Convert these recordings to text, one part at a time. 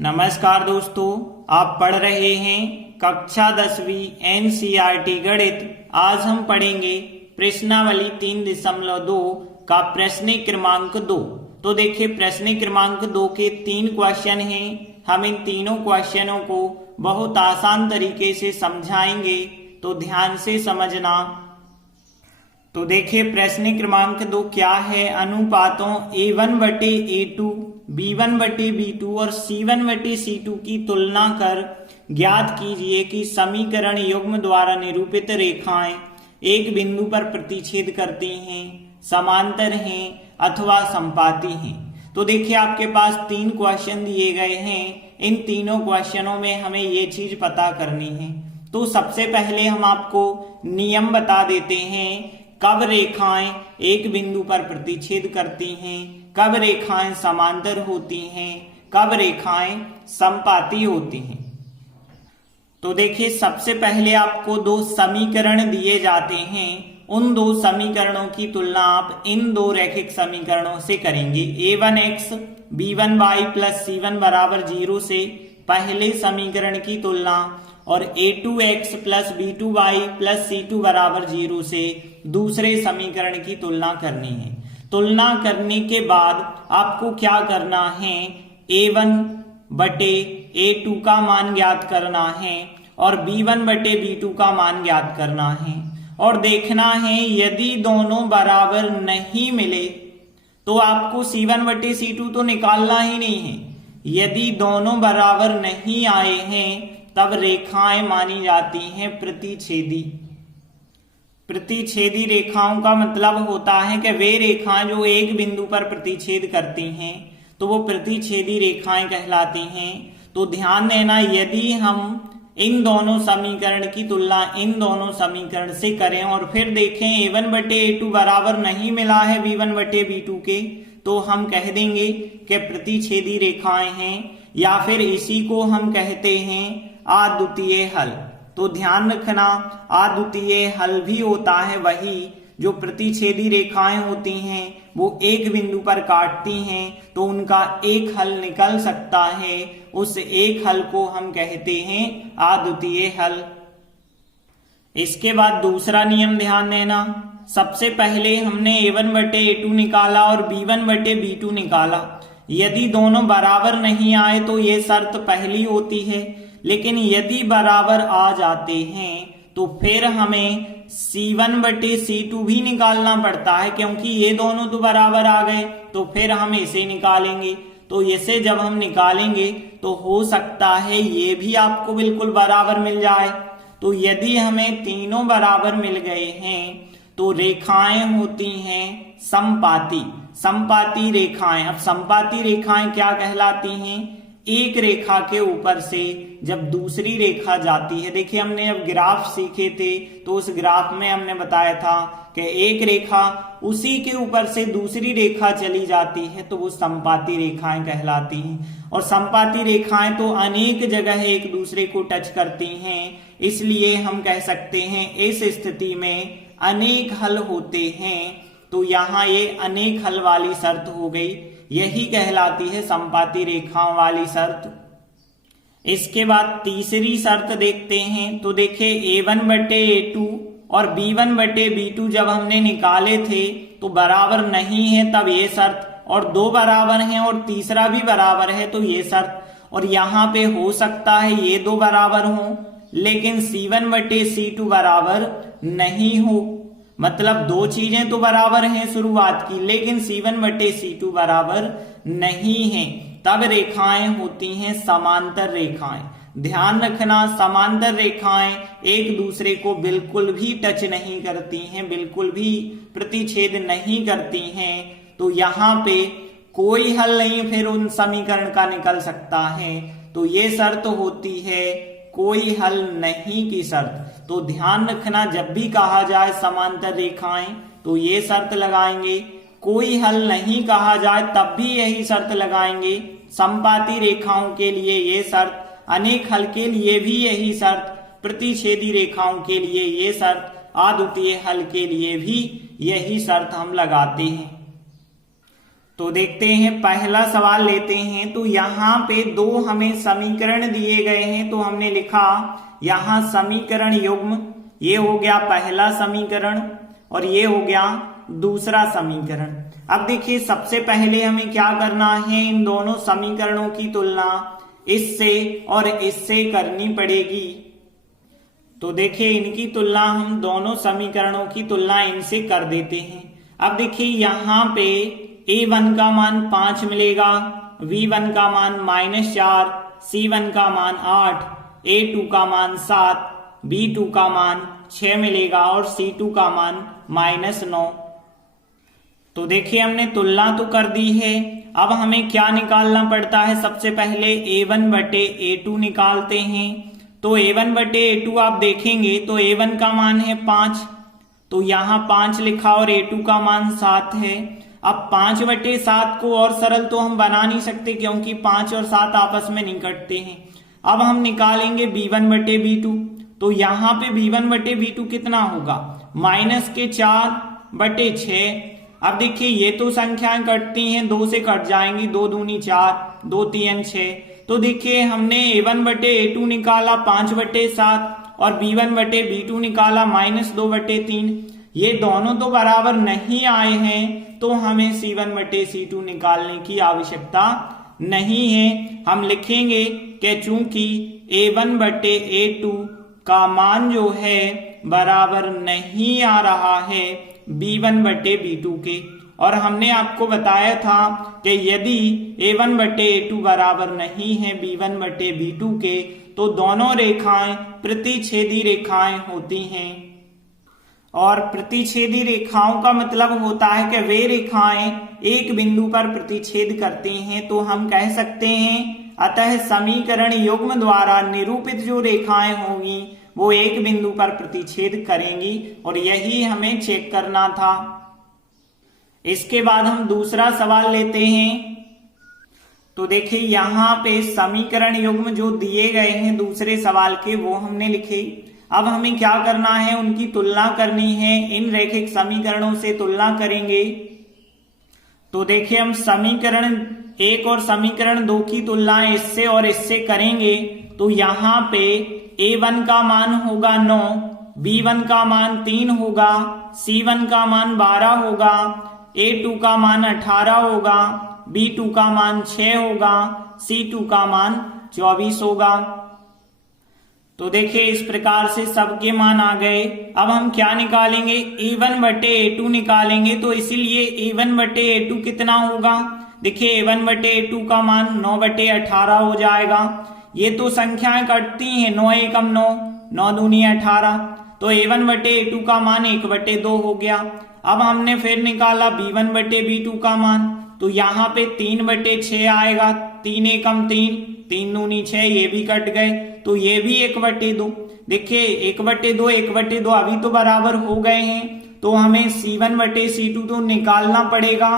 नमस्कार दोस्तों, आप पढ़ रहे हैं कक्षा 10वीं एनसीईआरटी गणित। आज हम पढ़ेंगे प्रश्नावली 3.2 का प्रश्न क्रमांक 2। तो देखिए, प्रश्न क्रमांक 2 के 3 क्वेश्चन हैं। हम इन तीनों क्वेश्चनों को बहुत आसान तरीके से समझाएंगे, तो ध्यान से समझना। तो देखिए, प्रश्न क्रमांक 2 क्या है। अनुपातों A1/A2, B1/B2 और C1/C2 की तुलना कर ज्ञात कीजिए कि समीकरण युग्म द्वारा निरूपित रेखाएं एक बिंदु पर प्रतिच्छेद करती हैं, समांतर हैं अथवा समपाती हैं। तो देखिए, आपके पास 3 क्वेश्चन दिए गए हैं। इन तीनों क्वेश्चनों में हमें ये चीज पता करनी है। तो सबसे पहले हम आपको नियम बता देते हैं। कब रेखाएं एक बिंदु पर प्रतिच्छेद करती हैं, कब रेखाएं समांतर होती हैं, कब रेखाएं समपाती होती हैं। तो देखिए, सबसे पहले आपको 2 समीकरण दिए जाते हैं। उन 2 समीकरणों की तुलना आप इन 2 रैखिक समीकरणों से करेंगे। A1x B1y प्लस C1 बराबर 0 से पहले समीकरण की तुलना और A2x plus B2y plus C2 बराबर 0 से दूसरे समीकरण की तुलना करनी है। तुलना करने के बाद आपको क्या करना है, A1/A2 का मान ज्ञात करना है और B1/B2 का मान ज्ञात करना है। और देखना है, यदि दोनों बराबर नहीं मिले तो आपको C1/C2 तो निकालना ही नहीं है। यदि दोनों बराबर नहीं आए हैं तब रेखाएं मानी जाती हैं प्रतिच्छेदी। प्रतिच्छेदी रेखाओं का मतलब होता है कि वे रेखाएं जो एक बिंदु पर प्रतिच्छेद करती हैं तो वो प्रतिच्छेदी रेखाएं कहलाती हैं। तो ध्यान देना, यदि हम इन दोनों समीकरण की तुलना इन दोनों समीकरण से करें और फिर देखें A1/A2 बराबर नहीं मिला है B1/B2 के, तो हम कह देंगे कि प्रतिच्छेदी रेखाएं हैं, या फिर इसी को हम कहते हैं अद्वितीय हल। तो ध्यान रखना, अद्वितीय हल भी होता है वही जो प्रतिच्छेदी रेखाएं होती हैं वो एक बिंदु पर काटती हैं तो उनका एक हल निकल सकता है। उस एक हल को हम कहते हैं अद्वितीय हल। इसके बाद दूसरा नियम ध्यान देना। सबसे पहले हमने A1/A2 निकाला और B1/B2 निकाला। यदि दोनों बराबर नहीं आए तो ये शर्त पहली होती है, लेकिन यदि बराबर आ जाते हैं तो फिर हमें C1/C2 भी निकालना पड़ता है, क्योंकि ये दोनों तो बराबर आ गए तो फिर हम इसे निकालेंगे। तो इसे जब हम निकालेंगे तो हो सकता है ये भी आपको बिल्कुल बराबर मिल जाए। तो यदि हमें तीनों बराबर मिल गए हैं तो रेखाएं होती हैं समपाती। समपाती रेखाएं, अब समपाती रेखाएं क्या कहलाती हैं, एक रेखा के ऊपर से जब दूसरी रेखा जाती है। देखिए, हमने अब ग्राफ सीखे थे तो उस ग्राफ में हमने बताया था कि एक रेखा उसी के ऊपर से दूसरी रेखा चली जाती है तो वो समपाती रेखाएं कहलाती हैं। और समपाती रेखाएं तो अनेक जगह एक दूसरे को टच करती हैं, इसलिए हम कह सकते हैं इस स्थिति में अनेक हल होते हैं। तो यहाँ ये अनेक हल वाली शर्त हो गई, यही कहलाती है समपाती रेखाओं वाली शर्त। इसके बाद तीसरी शर्त देखते हैं। तो देखिए, A1/A2 और B1/B2 जब हमने निकाले थे तो बराबर नहीं है तब ये शर्त, और 2 बराबर हैं और तीसरा भी बराबर है तो ये शर्त। और यहाँ पे हो सकता है ये 2 बराबर हों लेकिन C1/C2 बराबर नहीं हो। मतलब 2 चीजें तो बराबर हैं शुरुआत की, लेकिन C1/C2 बराबर नहीं है, तब रेखाएं होती हैं समांतर रेखाएं। ध्यान रखना, समांतर रेखाएं एक दूसरे को बिल्कुल भी टच नहीं करती हैं, बिल्कुल भी प्रतिच्छेद नहीं करती हैं। तो यहाँ पे कोई हल नहीं फिर उन समीकरण का निकल सकता है। तो ये शर्त होती है कोई हल नहीं की शर्त। तो ध्यान रखना, जब भी कहा जाए समांतर रेखाएं तो ये शर्त लगाएंगे, कोई हल नहीं कहा जाए तब भी यही शर्त लगाएंगे। समपाती रेखाओं के लिए ये शर्त, अनेक हल के लिए भी यही शर्त, प्रतिच्छेदी रेखाओं के लिए ये शर्त, अद्वितीय हल के लिए भी यही शर्त हम लगाते हैं। तो देखते हैं, पहला सवाल लेते हैं। तो यहाँ पे दो हमें समीकरण दिए गए हैं, तो हमने लिखा यहाँ समीकरण युग्म, ये हो गया पहला समीकरण और ये हो गया दूसरा समीकरण। अब देखिए, सबसे पहले हमें क्या करना है, इन दोनों समीकरणों की तुलना इससे और इससे करनी पड़ेगी। तो देखिए, इनकी तुलना, हम दोनों समीकरणों की तुलना इनसे कर देते हैं। अब देखिए, यहाँ पे a1 का मान 5 मिलेगा, v1 का मान -4, c1 का मान 8, a2 का मान 7, b2 का मान 6 मिलेगा और c2 का मान -9। तो देखिए, हमने तुलना तो कर दी है। अब हमें क्या निकालना पड़ता है, सबसे पहले a1 बटे a2 निकालते हैं। तो a1 बटे a2 आप देखेंगे तो a1 का मान है 5, तो यहाँ 5 लिखा और a2 का मान 7 है। अब 5 बटे 7 को और सरल तो हम बना नहीं सकते, क्योंकि 5 और 7 आपस में निकटते हैं। अब हम निकालेंगे b1 बटे b2। तो यहाँ पे b1 बटे b2 कितना होगा, -4 बटे 6। अब देखिए, ये तो संख्याएं कटती हैं, 2 से कट जाएंगी, 2 दूनी 4, 2 3 6। तो देखिए, हमने a1 बटे a2 निकाला 5 बटे 7 और b1 बटे b2 निकाला -2 बटे 3। ये दोनों तो बराबर नहीं आए हैं, तो हमें c1 बटे c2 निकालने की आवश्यकता नहीं है। हम लिखेंगे कि चूंकि a1 बटे a2 का मान जो है बराबर नहीं आ रहा है b1 बटे b2 के, और हमने आपको बताया था कि यदि a1 बटे a2 बराबर नहीं है b1 बटे b2 के, तो दोनों रेखाएं प्रतिच्छेदी रेखाएं होती हैं। और प्रतिच्छेदी रेखाओं का मतलब होता है कि वे रेखाएं एक बिंदु पर प्रतिच्छेद करती हैं। तो हम कह सकते हैं, अतः समीकरण युग्म द्वारा निरूपित जो रेखाएं होंगी वो एक बिंदु पर प्रतिच्छेद करेंगी, और यही हमें चेक करना था। इसके बाद हम दूसरा सवाल लेते हैं। तो देखिए, यहाँ पे समीकरण युग्म जो दिए गए हैं दूसरे सवाल के, वो हमने लिखे। अब हमें क्या करना है, उनकी तुलना करनी है, इन रैखिक समीकरणों से तुलना करेंगे। तो देखिए, हम समीकरण 1 और समीकरण 2 की तुलना इससे और इससे करेंगे। तो यहाँ पे a1 का मान होगा 9, b1 का मान 3 होगा, c1 का मान 12 होगा, a2 का मान 18 होगा, b2 का मान 6 होगा, c2 का मान 24 होगा। तो देखिए, इस प्रकार से सबके मान आ गए। अब हम क्या निकालेंगे, a1 बटे a2 निकालेंगे। तो इसीलिए a1 बटे a2 कितना होगा, देखिए a1 बटे a2 का मान 9 बटे 18 हो जाएगा। ये तो संख्याएं कटती हैं, 9 एकम 9, 9 दूनी 18। तो a1 बटे a2 का मान 1 बटे 2 हो गया। अब हमने फिर निकाला b1 बटे b2 का मान। तो यहाँ पे 3 बटे 6 आएगा, 3 एकम 3, 3 दूनी 6, ये भी कट गए। तो ये भी 1 बटे 2। देखिए, 1 बटे 2, 1 बटे 2 अभी तो बराबर हो गए हैं। तो हमें c1 बटे c2 तो निकालना पड़ेगा,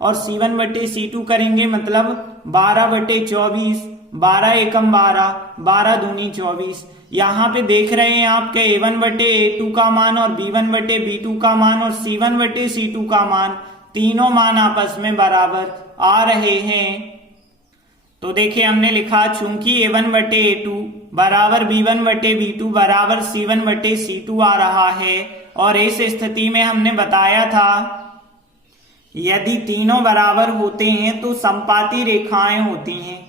और c1 बटे c2 करेंगे मतलब 12 बटे 24, 12 एकम 12, 12 दूनी 24। यहाँ पे देख रहे हैं आपके a1 बटे a2 का मान और b1 बटे b2 का मान और c1 बटे c2 का मान, तीनों मान आपस में बराबर आ रहे हैं। तो देखिए, हमने लिखा चूंकि a1 बटे a2 बराबर b1 बटे b2 बराबर c1 बटे c2 आ रहा है, और इस स्थिति में हमने बताया था यदि तीनों बराबर होते हैं तो समपाती रेखाएं होती हैं।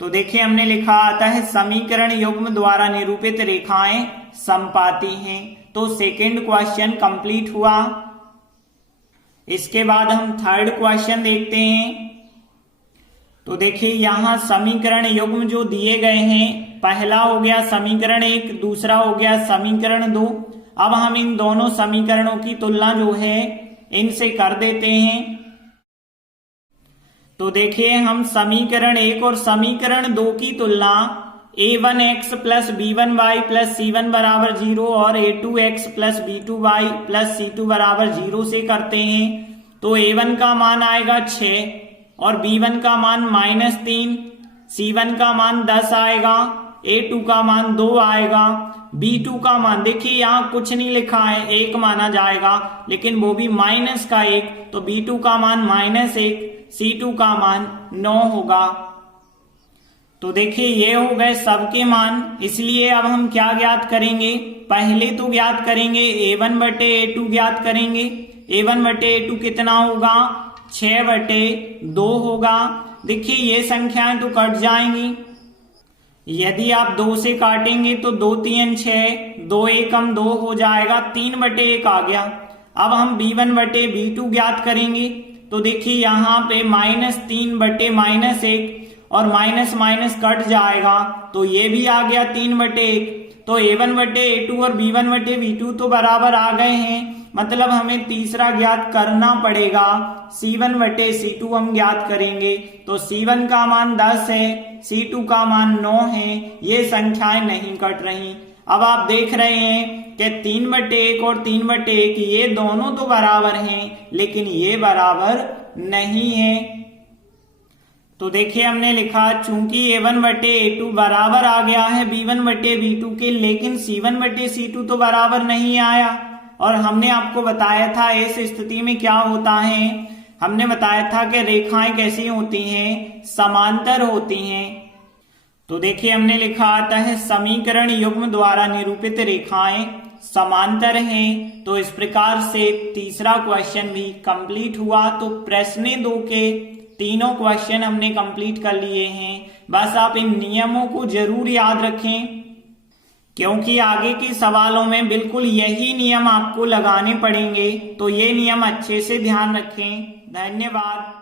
तो देखिए, हमने लिखा अतः समीकरण युग्म द्वारा निरूपित रेखाएं समपाती हैं। तो सेकंड क्वेश्चन कंप्लीट हुआ। इसके बाद हम थर्ड क्वेश्चन देखते हैं। तो देखिए, यहाँ समीकरण युग्म जो दिए गए हैं, पहला हो गया समीकरण 1, दूसरा हो गया समीकरण 2। अब हम इन दोनों समीकरणों की तुलना जो है इनसे कर देते हैं। तो देखिए, हम समीकरण 1 और समीकरण 2 की तुलना a1x plus b1y plus c1 बराबर 0 और a2x plus b2y plus c2 बराबर 0 से करते हैं। तो a1 का मान आएगा 6 और b1 का मान -3, c1 का मान 10 आएगा A2 का मान 2 आएगा। B2 का मान देखिए यहाँ कुछ नहीं लिखा है, 1 माना जाएगा, लेकिन वो भी माइनस का 1, तो B2 का मान -1, C2 का मान 9 होगा। तो देखिए ये हो गए सबके मान। इसलिए अब हम क्या ज्ञात करेंगे, पहले तो ज्ञात करेंगे A1 बटे A2 ज्ञात करेंगे। A1 बटे A2 कितना होगा, 6 बटे 2 होगा। देखिए ये संख्याएं तो कट जाएंगी, यदि आप 2 से काटेंगे तो 2 3 6, 2 एकम 2 हो जाएगा, 3 बटे 1 आ गया। अब हम B1 बटे B2 ज्ञात करेंगे, तो देखिए यहाँ पे -3 बटे -1 और माइनस माइनस कट जाएगा, तो ये भी आ गया 3 बटे 1। तो A1 बटे A2 और B1 बटे B2 तो बराबर आ गए हैं, मतलब हमें तीसरा ज्ञात करना पड़ेगा, C1 बटे C2 हम ज्ञात करेंगे। तो C1 का मान 10 है, C2 का मान 9 है, ये संख्याएं नहीं कट रही। अब आप देख रहे हैं कि 3 बटे 1 और 3 बटे 1 ये दोनों तो बराबर हैं, लेकिन ये बराबर नहीं है। तो देखिए हमने लिखा चूंकि A1 बटे A2 बराबर आ गया है B1 बटे B2 के, लेकिन C1 बटे C2 तो बराबर नहीं आया। और हमने आपको बताया था इस स्थिति में क्या होता है, हमने बताया था कि रेखाएं कैसी होती हैं, समांतर होती हैं। तो देखिए हमने लिखा आता है समीकरण युग्म द्वारा निरूपित रेखाएं समांतर हैं। तो इस प्रकार से तीसरा क्वेश्चन भी कंप्लीट हुआ। तो प्रश्न 2 के तीनों क्वेश्चन हमने कंप्लीट कर लिए हैं। बस आप इन नियमों को जरूर याद रखें, क्योंकि आगे के सवालों में बिल्कुल यही नियम आपको लगाने पड़ेंगे। तो ये नियम अच्छे से ध्यान रखें। धन्यवाद।